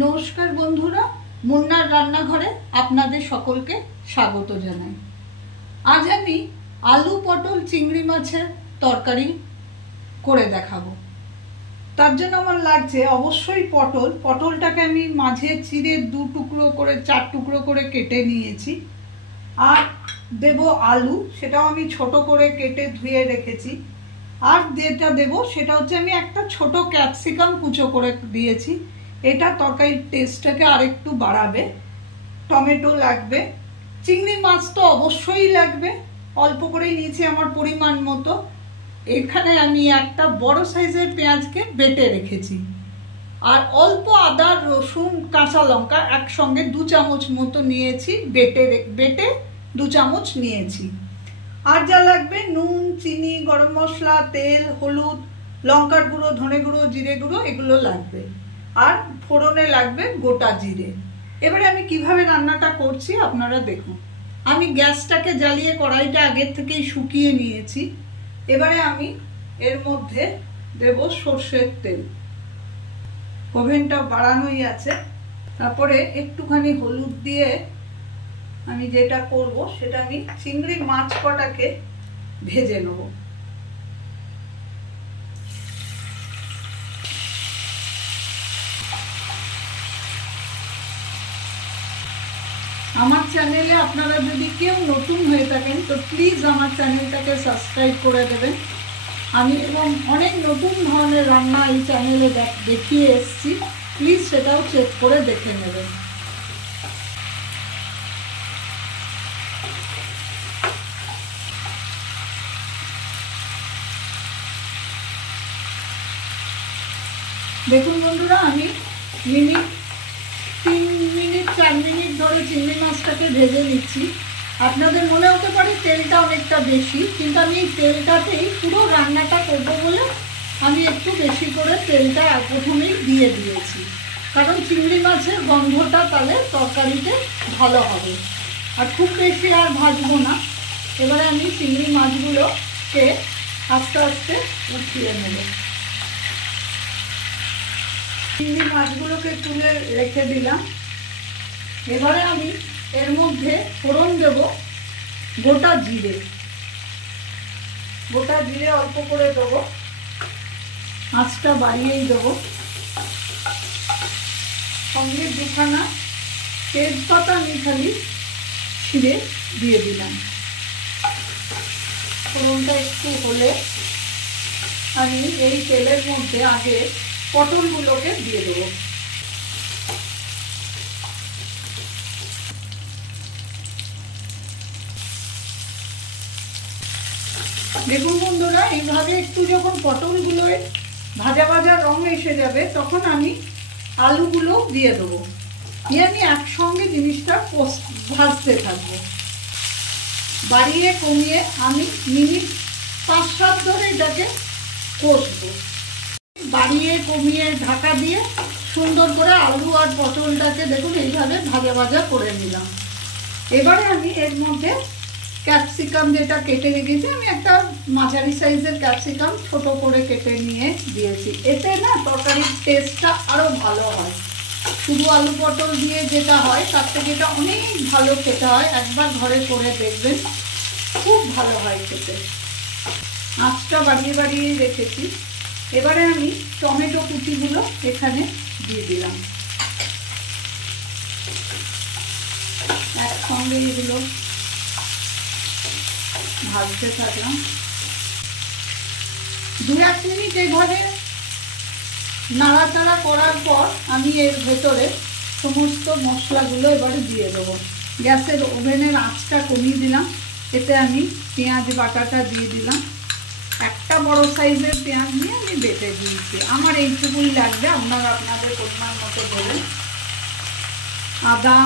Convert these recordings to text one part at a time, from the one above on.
নমস্কার বন্ধুরা, মুন্নার রান্নাঘরে আপনাদের সকলকে স্বাগত জানাই। আজ আমি আলু পটল চিংড়ি মাছের তরকারি করে দেখাবো। তার জন্য আমার লাগছে অবশ্যই পটলটাকে আমি মাঝে চিড়ে 2 টুকরো করে 4 টুকরো করে কেটে নিয়েছি। আর দেব আলু, সেটাও আমি ছোট করে কেটে ধুয়ে রেখেছি। আর যেটা দেব সেটা হচ্ছে আমি একটা ছোট ক্যাপসিকাম কুচো করে দিয়েছি, এটা তরকারির টেস্টটাকে আরেকটু বাড়াবে। টমেটো লাগবে, চিংড়ি মাছ তো অবশ্যই লাগবে, অল্প করেই নিয়েছি আমার পরিমাণ মতো। এখানে আমি একটা বড় সাইজের পেঁয়াজকে বেটে রেখেছি, আর অল্প আদা রসুন কাঁচা লঙ্কা একসঙ্গে 2 চামচ মতো নিয়েছি, বেটে 2 চামচ নিয়েছি। আর যা লাগবে নুন, চিনি, গরম মশলা, তেল, হলুদ, লঙ্কার গুঁড়ো, ধনে গুঁড়ো, জিরে গুঁড়ো, এগুলো লাগবে। আর ফোড়নে লাগবে গোটা জিরে। এবারে আমি কিভাবে রান্নাটা করছি আপনারা দেখুন। আমি গ্যাসটাকে জ্বালিয়ে কড়াইটা আগের থেকেই শুকিয়ে নিয়েছি। এবারে আমি এর মধ্যে দেব সর্ষের তেল, ওভেনটা বাড়ানোই আছে। তারপরে একটুখানি হলুদ দিয়ে আমি যেটা করব সেটা আমি চিংড়ি মাছ কটাকে ভেজে নেব। আমার চ্যানেলে আপনারা যদি কেউ নতুন হয়ে থাকেন তো প্লিজ আমার চ্যানেলটাকে সাবস্ক্রাইব করে দেবেন। আমি এবং অনেক নতুন ধরনের রান্না এই চ্যানেলে দেখিয়ে এসেছি, প্লিজ সেটাও চেক করে দেখে নেবেন। দেখুন বন্ধুরা, আমি 3 মিনিট 4 মিনিট ধরে চিংড়ি মাছটাকে ভেজে নিচ্ছি। আপনাদের মনে হতে পারে তেলটা অনেকটা বেশি, কিন্তু আমি এই তেলটাতেই পুরো রান্নাটা করবো বলে আমি একটু বেশি করে তেলটা প্রথমেই দিয়ে দিয়েছি, কারণ চিংড়ি মাছের গন্ধটা তাহলে তরকারিতে ভালো হবে। আর খুব বেশি আর ভাজবো না। এবারে আমি চিংড়ি মাছগুলোকে আস্তে আস্তে উঠিয়ে নেব। চিংড়ি মাছগুলোকে তুলে রেখে দিলাম। এবারে আমি এর মধ্যে ফোড়ন দেব গোটা জিরে অল্প করে দেবো, আঁচটা বাড়িয়েই দেবো। সঙ্গে 2খানা তেজপাতা আমি খালি ছিঁড়ে দিয়ে দিলাম। ফোড়নটা একটু হলে আমি এই তেলের মধ্যে আগে পটলগুলোকে দিয়ে দেবো। দেখুন বন্ধুরা, এইভাবে একটু যখন পটলগুলো ভাজা ভাজা রং এসে যাবে তখন আমি আলুগুলো দিয়ে দেবো। দিয়ে আমি একসঙ্গে জিনিসটা ভাজতে থাকবো। বাড়িয়ে কমিয়ে আমি মিনিট 5-7 ধরে এটাকে কষবো। বাড়িয়ে কমিয়ে ঢাকা দিয়ে সুন্দর করে আলু আর পটলটাকে দেখুন এইভাবে ভাজা ভাজা করে নিলাম। এবারে আমি এর মধ্যে ক্যাপসিকাম যেটা কেটে রেখেছি, আমি একটা মাঝারি সাইজের ক্যাপসিকাম ছোট করে কেটে নিয়ে দিয়েছি। এতে না তরকারির টেস্টটা আরও ভালো হয়। শুধু আলু পটল দিয়ে যেটা হয় তার থেকে এটা অনেক ভালো খেতে হয়। একবার ঘরে করে দেখবেন, খুব ভালো হয় খেতে। আঁচটা বাড়িয়ে বাড়িয়ে রেখেছি। এবারে আমি টমেটো কুচিগুলো এখানে দিয়ে দিলাম। একসঙ্গে এগুলো ভাজতে থাকলাম। 2-1 মিনিট এইভাবে নাড়াচাড়া করার পর আমি এর ভেতরে সমস্ত মশলাগুলো এবারে দিয়ে দেবো। গ্যাসের ওভেনের আঁচটা কমিয়ে দিলাম। এতে আমি পেঁয়াজ বাটাটা দিয়ে দিলাম। একটা বড় সাইজের পেঁয়াজ নিয়ে আমি বেটে দিয়েছি। আমার এইটুকুই লাগবে, আপনারা আপনাদের পরিমাণ মতো দেবেন। আদা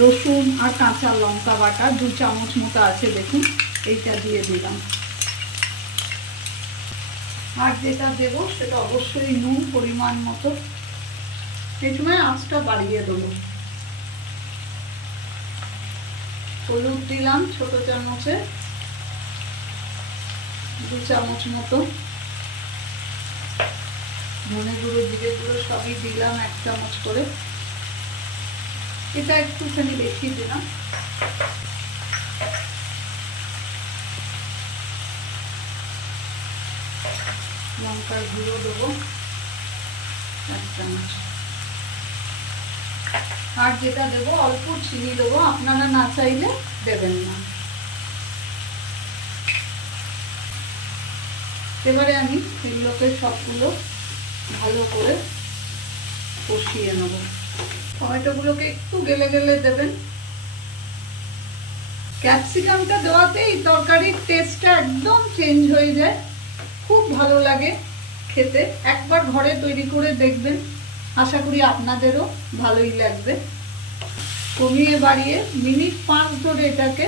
রসুন আর কাঁচা লঙ্কা বাটা 2 চামচ মতো আছে, দেখুন এইটা দিয়ে দিলাম। আর যেটা দেবো সেটা অবশ্যই নুন পরিমাণ মতো। এই সময় আঁচটা বাড়িয়ে দেবো। হলুদ দিলাম ছোট চামচে 2 চামচ মতো। ধনে গুঁড়ো জিরে গুঁড়ো সবই দিলাম 1 চামচ করে। এটা একটুখানি বেশি দিলাম। লঙ্কার গুঁড়ো দেবো 1 চামচ। আর যেটা দেবো অল্প চিনি দেবো, আপনারা না চাইলে দেবেন না। এবারে আমি এগুলোকে সবগুলো ভালো করে কষিয়ে নেব। টমেটোগুলোকে একটু গেলে গেলে দেবেন। ক্যাপসিকামটা দেওয়াতেই তরকারির টেস্টটা একদম চেঞ্জ হয়ে যায়, খুব ভালো লাগে খেতে। একবার ঘরে তৈরি করে দেখবেন, আশা করি আপনাদেরও ভালোই লাগবে। কমিয়ে বাড়িয়ে মিনিট 5 ধরে এটাকে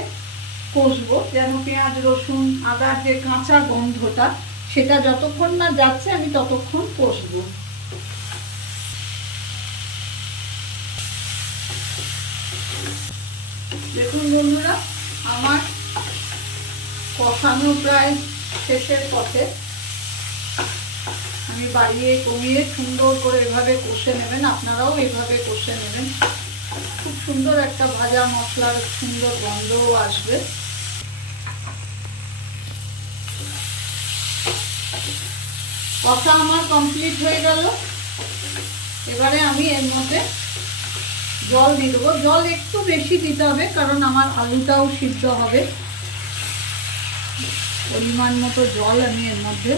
কষবো, যেন পেঁয়াজ রসুন আদার যে কাঁচা গন্ধটা সেটা যতক্ষণ না যাচ্ছে আমি ততক্ষণ কষবো। দেখুন বন্ধুরা, আমার কষানো প্রায় শেষের পথে। আমি বাড়িয়ে কমিয়ে সুন্দর করে এভাবে কষে নেবেন, আপনারাও এভাবে কষে নেবেন। খুব সুন্দর একটা ভাজা মশলার সুন্দর গন্ধও আসবে। কষা আমার কমপ্লিট হয়ে গেল। এবারে আমি এর মধ্যে জল দিয়ে দেবো। জল একটু বেশি দিতে হবে, কারণ আমার আলুটাও সিদ্ধ হবে। পরিমাণ মতো জল আমি এর মধ্যে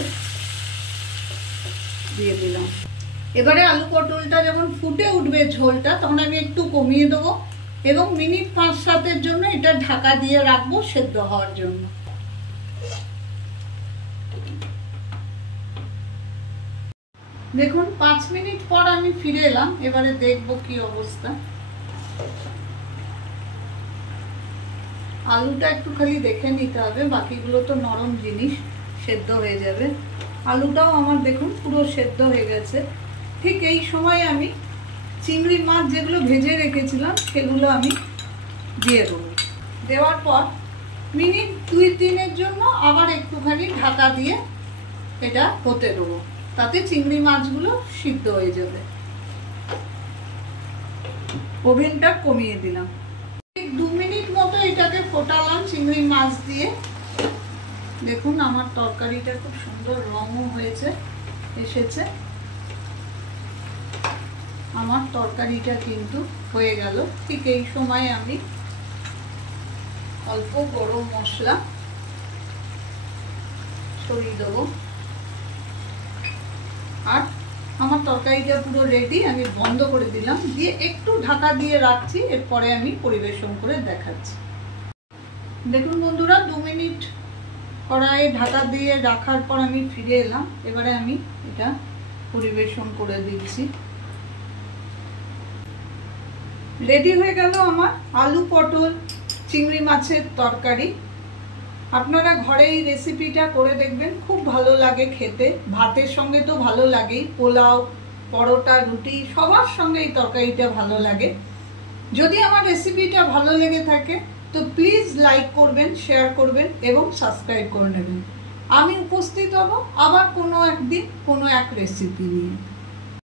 দিয়ে দিলাম। এবারে আলু পটলটা যখন ফুটে উঠবে ঝোলটা, তখন আমি একটু কমিয়ে দেবো এবং মিনিট 5-7 জন্য এটা ঢাকা দিয়ে রাখবো সেদ্ধ হওয়ার জন্য। দেখুন 5 মিনিট পর আমি ফিরে এলাম। এবারে দেখবো কি অবস্থা। আলুটা একটু খালি দেখে নিতে হবে, বাকিগুলো তো নরম জিনিস, সেদ্ধ হয়ে যাবে। আলুটাও আমার দেখুন পুরো সেদ্ধ হয়ে গেছে। ঠিক এই সময় আমি চিংড়ি মাছ যেগুলো ভেজে রেখেছিলাম সেগুলো আমি দিয়ে দেবো। দেওয়ার পর মিনিট 2-3 জন্য আবার একটুখানি ঢাকা দিয়ে এটা হতে দেবো, তাতে চিংড়ি মাছগুলো সিদ্ধ হয়ে যাবে। ওভেনটা কমিয়ে দিলাম। 2 মিনিট মতো এটাকে ফোটালাম চিংড়ি মাছ দিয়ে। দেখুন আমার তরকারিটা খুব সুন্দর রঙও হয়েছে, এসেছে। আমার তরকারিটা কিন্তু হয়ে গেল। ঠিক এই সময় আমি অল্প গরম মশলা ছড়িয়ে দেবো। আর আমার তরকারিটা পুরো রেডি। আমি বন্ধ করে দিলাম, দিয়ে একটু ঢাকা দিয়ে রাখছি। এরপরে আমি পরিবেশন করে দেখাচ্ছি। দেখুন বন্ধুরা, 2 মিনিট কড়াইয়ে ঢাকা দিয়ে রাখার পর আমি ফিরে এলাম। এবারে আমি এটা পরিবেশন করে দিচ্ছি। রেডি হয়ে গেল আমার আলু পটল চিংড়ি মাছের তরকারি। আপনারা ঘরে এই রেসিপিটা করে দেখবেন, খুব ভালো লাগে খেতে। ভাতের সঙ্গে তো ভালো লাগেই, পোলাও পরোটা রুটি সবার সঙ্গে এই তরকারিটা ভালো লাগে। যদি আমার রেসিপিটা ভালো লেগে থাকে তো প্লিজ লাইক করবেন, শেয়ার করবেন এবং সাবস্ক্রাইব করে নেবেন। আমি উপস্থিত হব আবার কোনো একদিন কোনো এক রেসিপি নিয়ে।